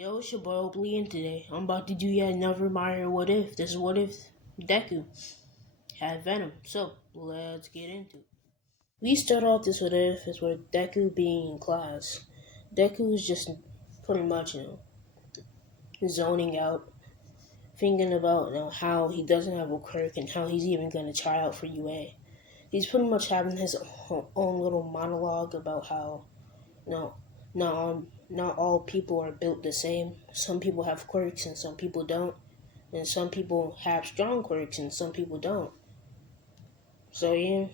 Yo, it's your boy Oakley, and today I'm about to do yet another Mario What If. This is What If Deku had Venom. So, let's get into it. We start off this What If is with Deku being in class. Deku is just pretty much, zoning out, thinking about how he doesn't have a quirk and how he's even going to try out for UA. He's pretty much having his own little monologue about how, you know, not all people are built the same. Some people have quirks and some people don't. And some people have strong quirks and some people don't. So yeah,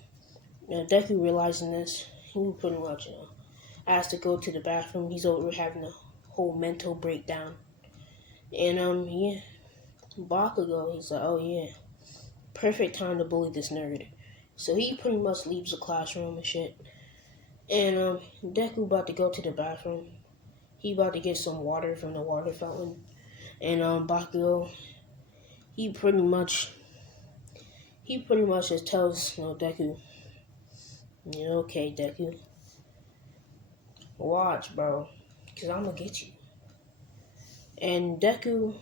Deku realizing this, he pretty much asked to go to the bathroom. He's over having a whole mental breakdown. And yeah, Bakugo, he's like, oh yeah, perfect time to bully this nerd. So he pretty much leaves the classroom and shit. And Deku about to go to the bathroom. He about to get some water from the water fountain. And Bakugo, he pretty much just tells Deku, okay, Deku, watch, bro, because I'm going to get you. And Deku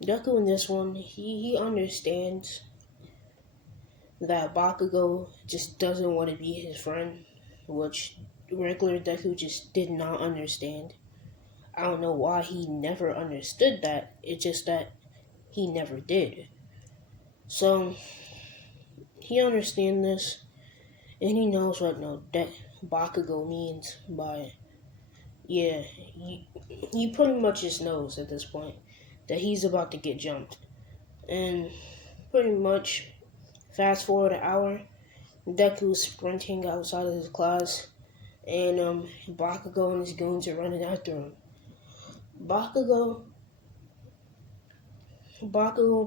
in this one, he understands that Bakugo just doesn't want to be his friend, which regular Deku just did not understand. I don't know why he never understood that. It's just that he never did. So, he understands this, and he knows what Bakugo means by, yeah, he pretty much just knows at this point that he's about to get jumped. And pretty much, fast forward an hour, Deku's sprinting outside of his class, and Bakugo and his goons are running after him. Bakugo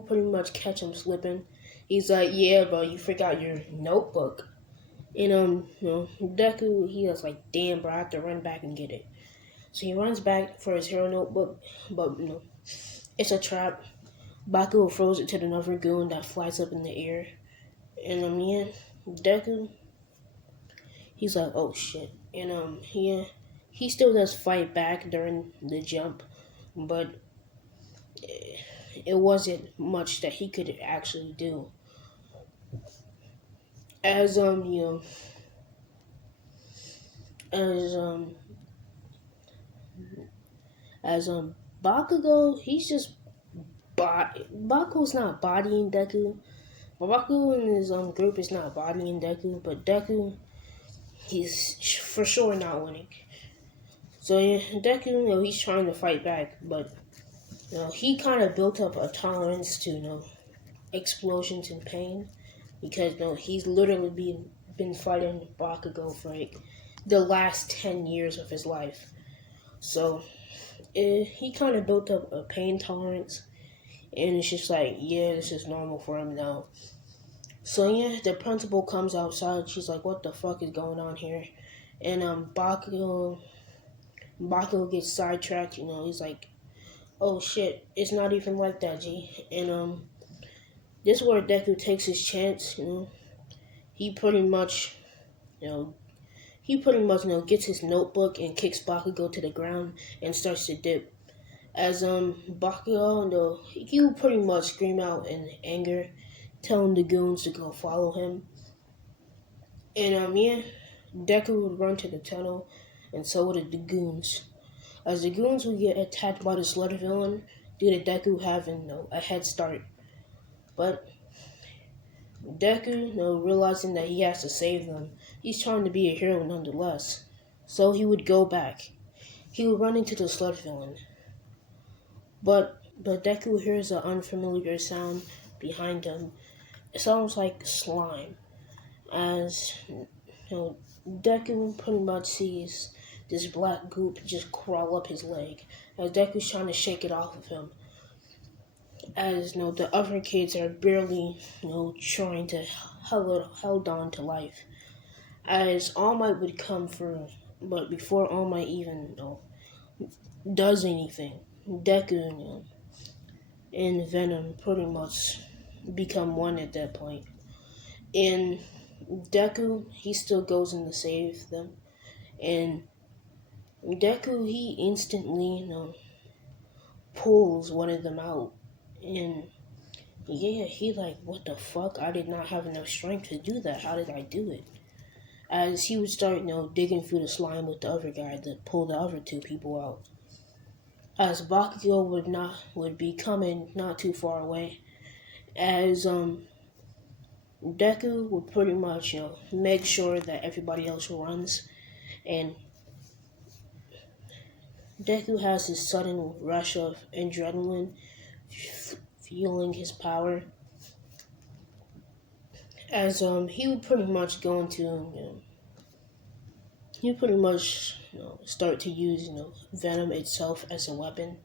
pretty much catch him slipping. He's like, yeah, bro, you forgot your notebook. And Deku, he was like, damn, bro, I have to run back and get it. So he runs back for his hero notebook, but it's a trap. Bakugo throws it to another goon that flies up in the air. And yeah, Deku, he's like, oh shit. And yeah, he still does fight back during the jump, but it wasn't much that he could actually do. As as as Bakugo, he's just Bakugo's not bodying Deku. Bakugo and his group is not bodying Deku, but Deku, he's for sure not winning. So yeah, Deku, he's trying to fight back, but he kind of built up a tolerance to explosions and pain because he's literally been fighting Bakugo for like the last 10 years of his life. So he kind of built up a pain tolerance, and it's just like, yeah, this is normal for him now. So yeah, the principal comes outside. She's like, what the fuck is going on here? And Bakugo gets sidetracked. He's like, oh shit, it's not even like that, G. And this is where Deku takes his chance. He pretty much, gets his notebook and kicks Bakugo to the ground and starts to dip. As Bakugo, he will pretty much scream out in anger, telling the goons to go follow him. And yeah, Deku would run to the tunnel, and so would the goons. As the goons would get attacked by the sled villain due to Deku having a head start. But Deku, realizing that he has to save them, he's trying to be a hero nonetheless. So he would go back. He would run into the sled villain. But Deku hears an unfamiliar sound behind him. It sounds like slime. As Deku pretty much sees this black goop just crawl up his leg. As Deku's trying to shake it off of him. As the other kids are barely trying to held on to life. As All Might would come through, but before All Might even does anything, Deku and Venom pretty much become one at that point. And Deku, he still goes in to save them, and Deku, he instantly, pulls one of them out. And yeah, he like, what the fuck? I did not have enough strength to do that. How did I do it? As he would start, digging through the slime with the other guy to pull the other two people out. As Bakugo would be coming not too far away. As Deku would pretty much, make sure that everybody else runs, and Deku has his sudden rush of adrenaline fueling his power. As he would pretty much go into, he would pretty much, start to use, venom itself as a weapon,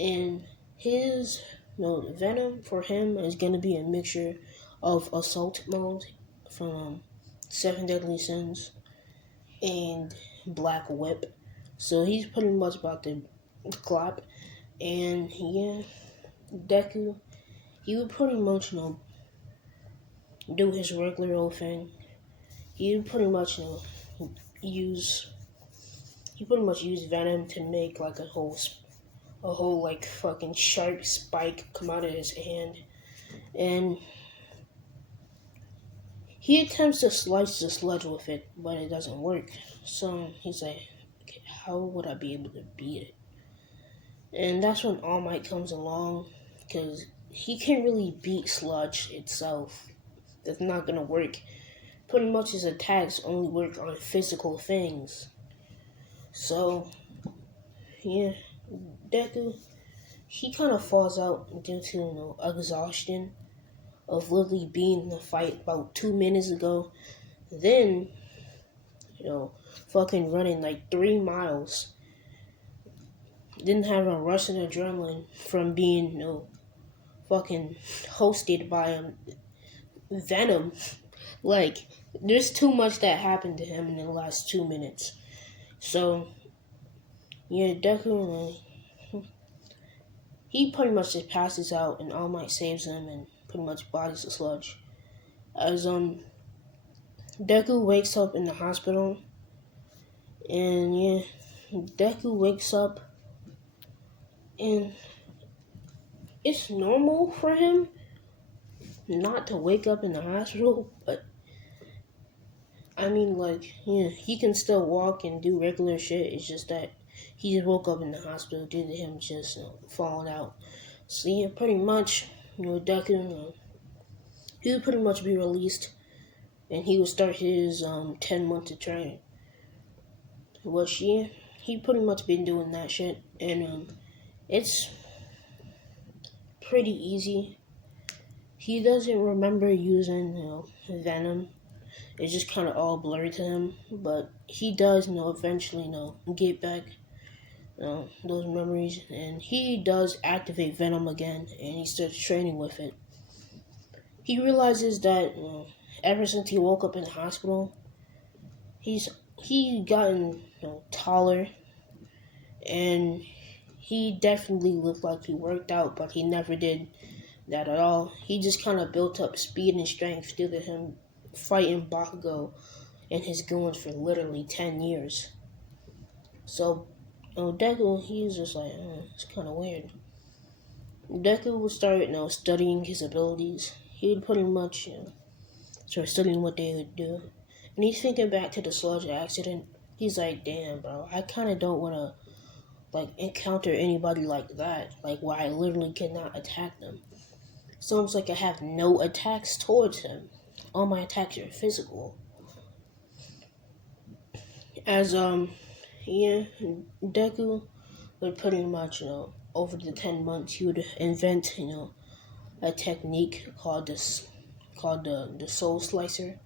and his, venom for him is gonna be a mixture of assault mode from Seven Deadly Sins and Black Whip. So he's pretty much about to clap, and yeah, Deku, he would pretty much, do his regular old thing. He would pretty much, use, he pretty much use venom to make like a whole like fucking sharp spike come out of his hand, and he attempts to slice the sludge with it, but it doesn't work. So he's like, okay, how would I be able to beat it? And that's when All Might comes along, because he can't really beat sludge itself. That's not gonna work. Pretty much his attacks only work on physical things. So yeah, Deku, he kind of falls out due to exhaustion of literally being in the fight about 2 minutes ago. Then fucking running like 3 miles. Didn't have a rush of adrenaline from being fucking hosted by Venom. Like, there's too much that happened to him in the last 2 minutes. So yeah, definitely. He pretty much just passes out, and All Might saves him and pretty much bodies the sludge. As Deku wakes up in the hospital, and yeah, Deku wakes up, and it's normal for him not to wake up in the hospital, but I mean, like, yeah, he can still walk and do regular shit. It's just that he just woke up in the hospital due to him just falling out. So yeah, pretty much, Deku, he would pretty much be released, and he would start his 10 months of training. Which yeah, he pretty much been doing that shit, and it's pretty easy. He doesn't remember using venom. It's just kind of all blurred to him, but he does eventually get back those memories, and he does activate venom again, and he starts training with it. He realizes that ever since he woke up in the hospital, he gotten taller, and he definitely looked like he worked out, but he never did that at all. He just kind of built up speed and strength due to him fighting Bakugo and his goons for literally 10 years. So, Deku, he's just like, it's kind of weird. Deku would start, studying his abilities. He would pretty much, start studying what they would do. And he's thinking back to the sludge accident. He's like, damn, bro, I kind of don't want to, like, encounter anybody like that. Like, why I literally cannot attack them. So it's like I have no attacks towards him. All my attacks are physical. As, yeah, Deku would pretty much, over the 10 months, he would invent, a technique called the Soul Slicer.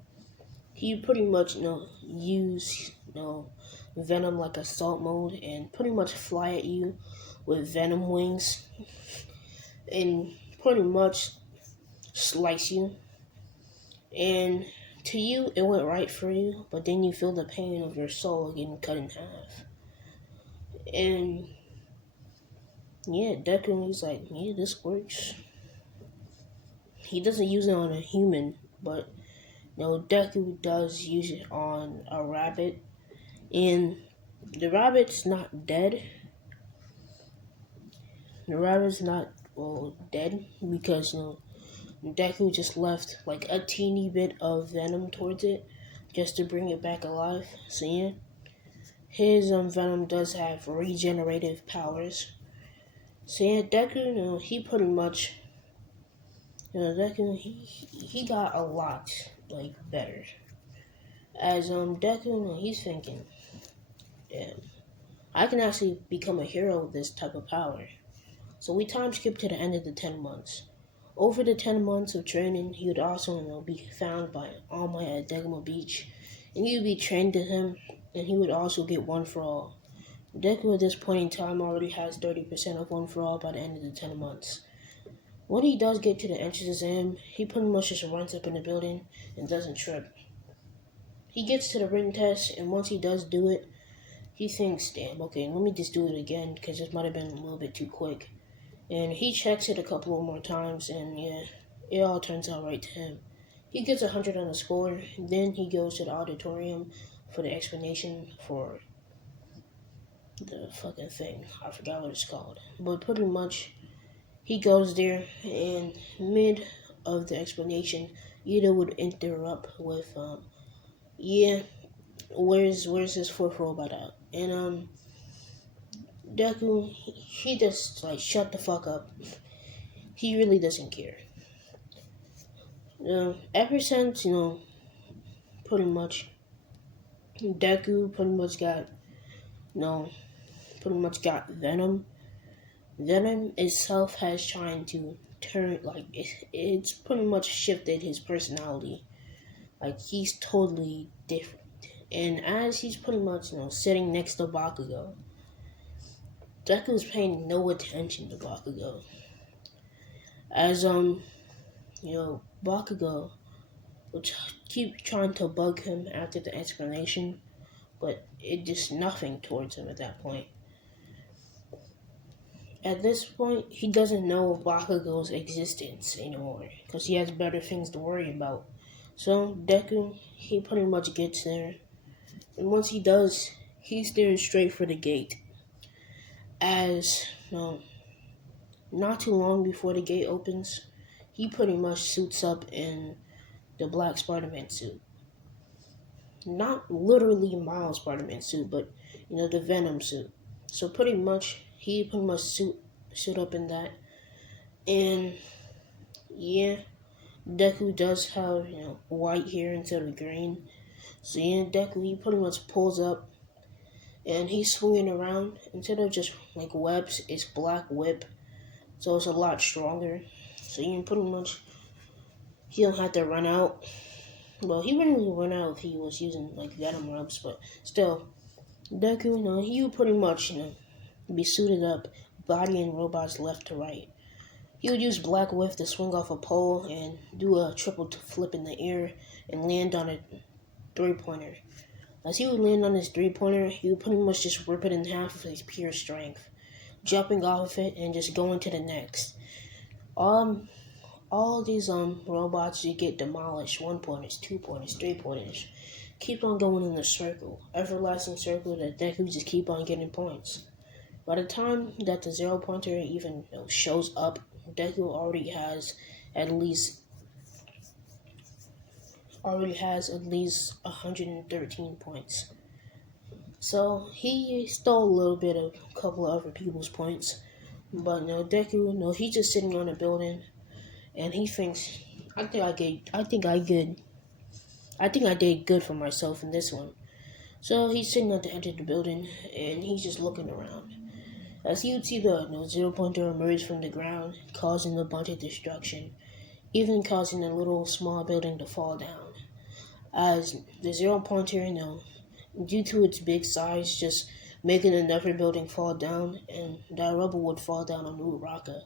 He would pretty much, use, venom like assault mode and pretty much fly at you with venom wings and pretty much slice you. And to you, it went right for you, but then you feel the pain of your soul getting cut in half. And yeah, Deku like, yeah, this works. He doesn't use it on a human, but Deku does use it on a rabbit. And The rabbit's not dead. The rabbit's not dead because Deku just left like a teeny bit of venom towards it just to bring it back alive. So yeah, his venom does have regenerative powers. So yeah, Deku, he pretty much, Deku, he got a lot like better. As Deku, he's thinking, damn, I can actually become a hero with this type of power. So we time skip to the end of the 10 months. Over the 10 months of training, he would also be found by All Might at Degma Beach, and he would be trained to him, and he would also get One for All. Deku at this point in time already has 30% of One for All by the end of the 10 months. When he does get to the entrance exam, he pretty much just runs up in the building and doesn't trip. He gets to the written test, and once he does do it, he thinks, damn, okay, let me just do it again because this might have been a little bit too quick. And he checks it a couple of more times, and yeah, it all turns out right to him. He gets 100 on the score, then he goes to the auditorium for the explanation for the fucking thing. I forgot what it's called. But pretty much, he goes there, and mid of the explanation, Ida would interrupt with, yeah, where's this fourth robot at? And, Deku, he just, like, shut the fuck up. He really doesn't care. Ever since, pretty much Deku no pretty much got Venom. Venom itself has trying to turn like it's pretty much shifted his personality. Like he's totally different. And as he's pretty much sitting next to Bakugo, Deku's paying no attention to Bakugo. As Bakugo will keep trying to bug him after the explanation, but it just nothing towards him at that point. At this point, he doesn't know Bakugo's existence anymore because he has better things to worry about. So Deku, he pretty much gets there, and once he does, he's staring straight for the gate. As not too long before the gate opens, he pretty much suits up in the black Spider-Man suit. Not literally Miles Spider-Man suit, but the Venom suit. So he pretty much suit up in that, and yeah, Deku does have white hair instead of green. So yeah, Deku he pretty much pulls up, and he's swinging around instead of just like webs, it's black whip, so it's a lot stronger. So you can pretty much he don't have to run out. Well, he wouldn't really run out if he was using like venom rubs, but still, Deku, he would pretty much be suited up, bodying robots left to right. He would use Black Whip to swing off a pole and do a triple flip in the air and land on a three-pointer. As he would land on his three-pointer, he would pretty much just rip it in half with his pure strength, jumping off of it and just going to the next. All these robots you get demolished, one-pointers, two-pointers, three-pointers. Keep on going in the circle, everlasting circle that Deku just keep on getting points. By the time that the zero pointer even shows up, Deku already has at least 113 points. So he stole a little bit of a couple of other people's points, but Deku, he's just sitting on a building, and he thinks, I think I did good for myself in this one. So he's sitting at the edge of the building, and he's just looking around. As you would see the zero pointer emerge from the ground, causing a bunch of destruction, even causing a little small building to fall down. As the zero pointer, due to its big size, just making another building fall down, and that rubble would fall down on Uraka.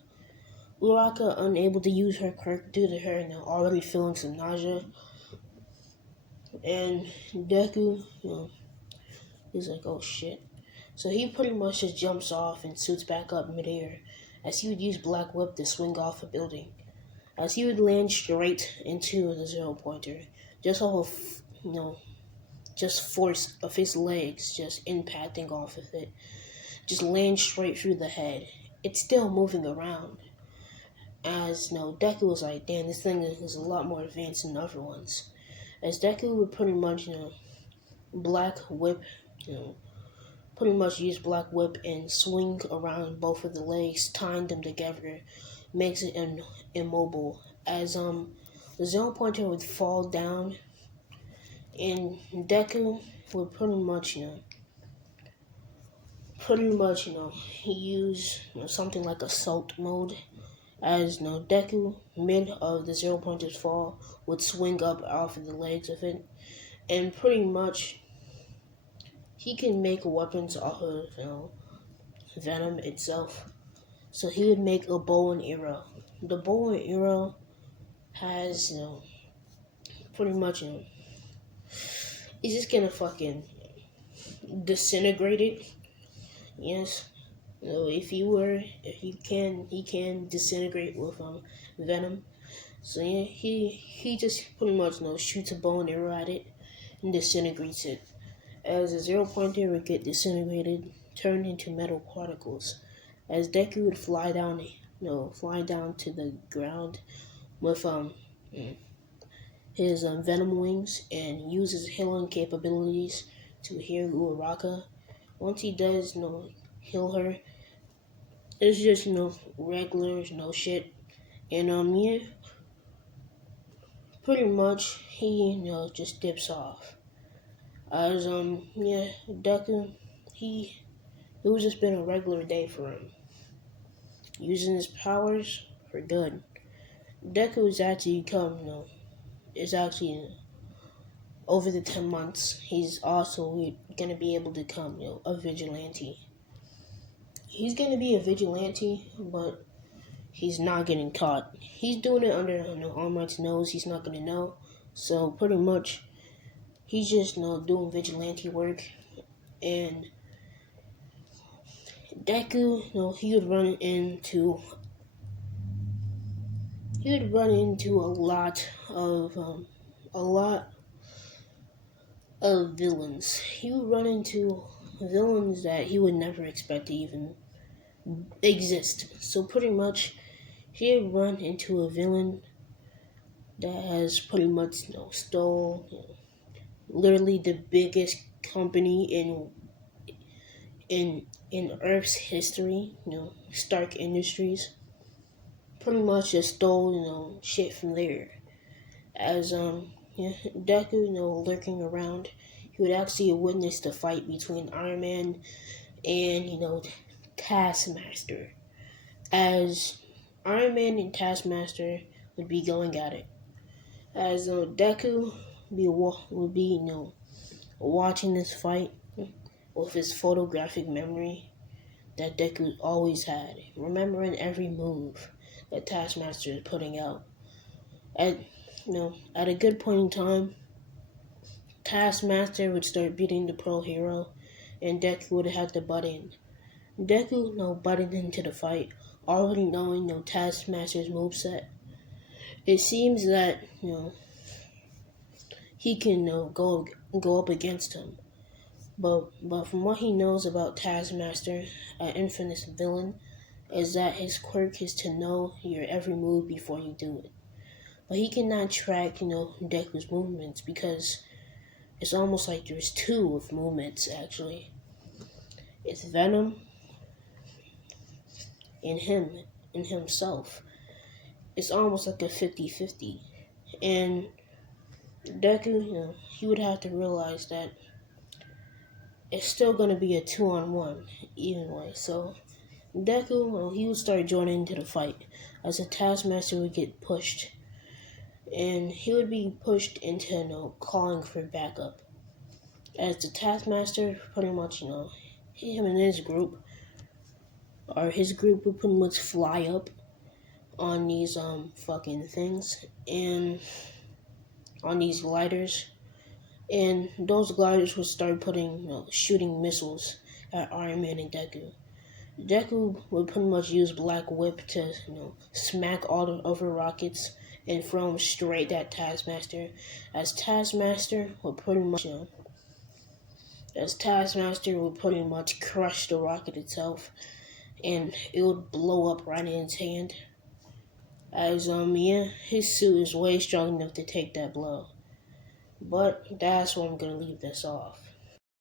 Uraka, unable to use her quirk due to her already feeling some nausea, and Deku, he's like, oh shit. So he pretty much just jumps off and suits back up midair, as he would use Black Whip to swing off a building, as he would land straight into the zero pointer, just off of, just force of his legs just impacting off of it, just land straight through the head. It's still moving around. As Deku was like, damn, this thing is a lot more advanced than the other ones. As Deku would pretty much, black whip, you know, pretty much use black whip and swing around both of the legs, tying them together, makes it immobile. As the zero pointer would fall down, and Deku would he use something like assault mode. As Deku, mid of the zero pointer's fall, would swing up off of the legs of it, and pretty much he can make weapons off of venom itself. So he would make a bow and arrow. The bow and arrow has pretty much he's just gonna fucking disintegrate it. Yes. If he can disintegrate with venom. So yeah, he just pretty much shoots a bow and arrow at it and disintegrates it. As the zero pointer would get disintegrated, turned into metal particles. As Deku would fly down to the ground with his venom wings and use his healing capabilities to heal Uraraka. Once he does, heal her, it's just regular shit, and yeah, pretty much he just dips off. As yeah, Deku, it was just been a regular day for him, using his powers for good. Deku is actually over the 10 months. He's also gonna be able to become a vigilante. He's gonna be a vigilante, but he's not getting caught. He's doing it under All Might's nose. He's not gonna know. So pretty much, he's just doing vigilante work. And Deku, he would run into a lot of villains. He would run into villains that he would never expect to even exist. So pretty much, he would run into a villain that has pretty much stole literally the biggest company in Earth's history, Stark Industries. Pretty much just stole shit from there. As Deku lurking around, he would actually witness the fight between Iron Man and Taskmaster. As Iron Man and Taskmaster would be going at it. As Deku would be watching this fight with his photographic memory that Deku always had, remembering every move that Taskmaster is putting out. At at a good point in time, Taskmaster would start beating the pro hero, and Deku would have to butt in. Deku butted into the fight, already knowing Taskmaster's moveset. It seems that he can go up against him. But from what he knows about Taskmaster, an infamous villain, is that his quirk is to know your every move before you do it. But he cannot track, Deku's movements because it's almost like there's two of movements actually. It's Venom in himself. It's almost like a 50-50. And Deku, he would have to realize that it's still going to be a 2-on-1 even way. So Deku, he would start joining into the fight as the Taskmaster would get pushed. And he would be pushed into calling for backup. As the Taskmaster, pretty much, him and his group, or his group would pretty much fly up on these fucking things and on these gliders, and those gliders would start shooting missiles at Iron Man and Deku. Deku would pretty much use Black Whip to smack all the other rockets and throw them straight at Taskmaster, as Taskmaster would pretty much as Taskmaster would pretty much crush the rocket itself, and it would blow up right in his hand. As yeah, his suit is way strong enough to take that blow. But that's where I'm gonna leave this off.